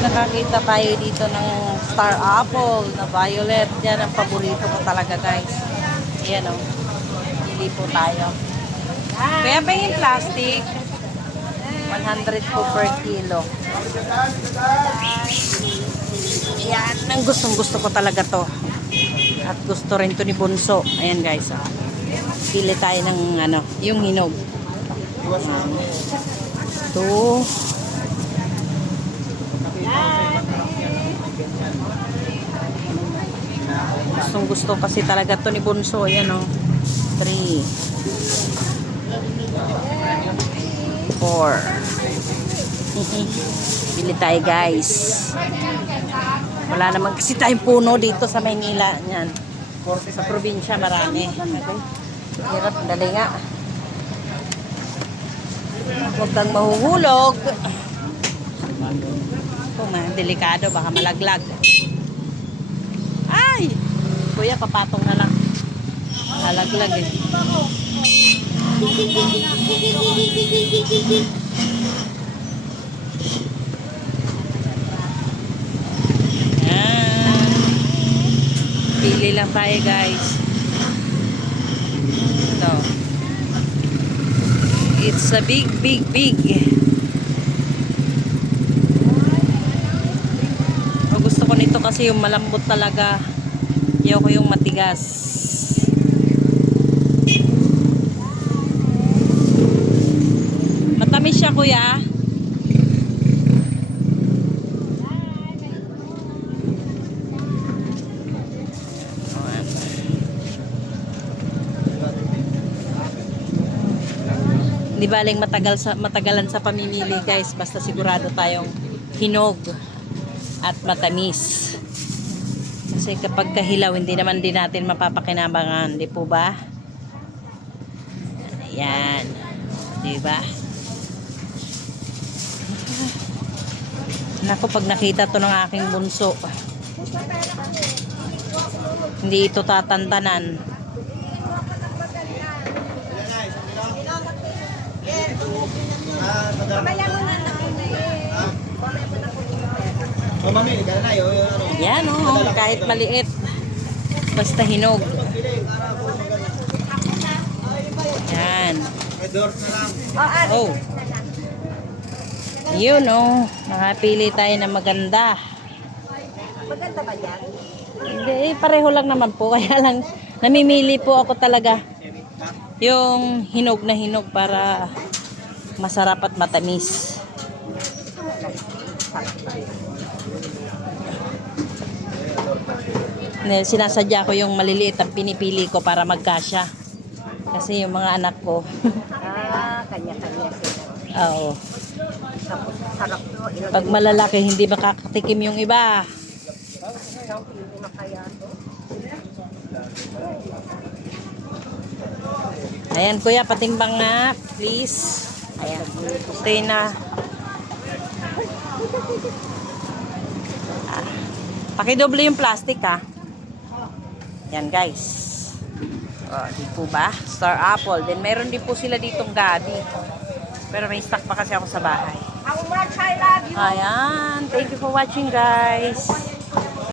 Nakakita tayo dito ng star apple na violet. Yan ang paborito ko talaga, guys. Yan o. Pili po tayo. Kaya pa yung plastic. 100 po per kilo. Yan. Ang gustong gusto ko talaga to. At gusto rin to ni Bunso. Ayan, guys. Pili tayo ng ano, yung hinog. Ito. Gustong gusto kasi talaga to ni Bunso. Ayan o. 3 4 Bili tayo, guys. Wala naman kasi tayong puno dito sa Maynila. Yan. Sa probinsya marami. Okay. Hirap, dali nga. Huwag kang mahuhulog. Ito nga, delikado. Baka malaglag. Ay! Kuya, papatong na lang. Malaglag eh. Yan. Pili lang tayo, guys. Ito. It's a big. Gusto ko nito kasi yung malambot talaga. Ayoko yung matigas. Matamis siya, kuya. Di baling matagalan sa pamimili, guys. Basta sigurado tayong hinog at matamis. Kasi kapag kahilaw, hindi naman din natin mapapakinabangan. Di po ba? Ayan. Di ba? Naku, pag nakita to ng aking bunso, hindi ito tatantanan. Yan o, kahit maliit, basta hinog. Yan. Oh, yun o, nakapili tayo na maganda. Maganda ba yan? Hindi, pareho lang naman po. Kaya lang, namimili po ako talaga yung hinog na hinog para masarap at matamis. Sinasadya ko yung maliliit ang pinipili ko para magkasya. Kasi yung mga anak ko. Kanya-kanya sila. Oo. Tapos sarap to. Pag malalaki, hindi makakatikim yung iba. Hindi na kaya to. Ayan, kuya, patimbang nga, please. Ayan, okay na. Pakidoble yung plastic, ha. Yan, guys. Di po ba? Star apple. Then, meron din po sila ditong gabi. Pero may stock pa kasi ako sa bahay. How much I love you. Ayan. Thank you for watching, guys.